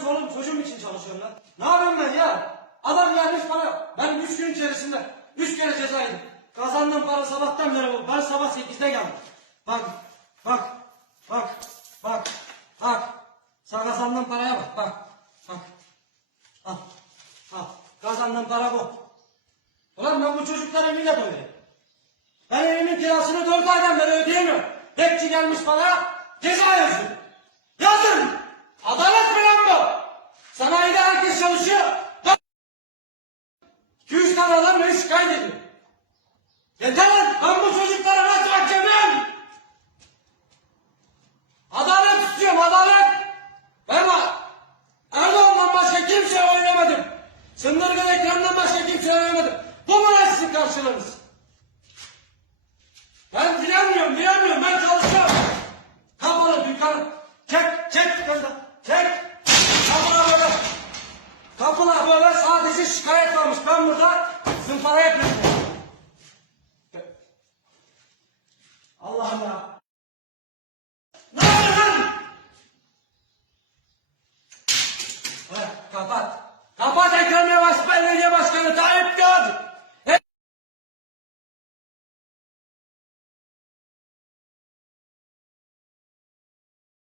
çoluğum çocuğum için çalışıyorum lan. Ne yapayım ben ya? Adam gelmiş bana. Ben üç gün içerisinde üç kere ceza yedim. Kazandığım para sabahtan beri bu. Ben sabah sekizde geldim. Bak, bak, bak, bak, bak. Sen kazandığın paraya bak, bak, bak. Al, al. Kazandığım para bu. Ulan ben bu çocukları eviyle doyurayım. Ben evimin kirasını dört aydan beri ödeyemiyorum. Bekçi gelmiş bana ceza yazıyor. Beni şikayet ediyor. Yeter! Ben bu çocuklara nasıl hakemim? Adalet istiyorum, adalet! Ben Erdoğan'dan başka kimseye oynamadım. Sındırgan Ekrem'den başka kimseye oynamadım. Bu mu lan sizin karşılığınız? Ben direnmiyorum, direnmiyorum. Ben çalışıyorum. Kapalı dükkanı. Çek, çek. Çek. Kapılar böyle. Kapılar böyle sadece şikayet. Ben burada zımpara yapıyorum. Allah'ım ya. Ne yapıyorsun? Evet, kapat.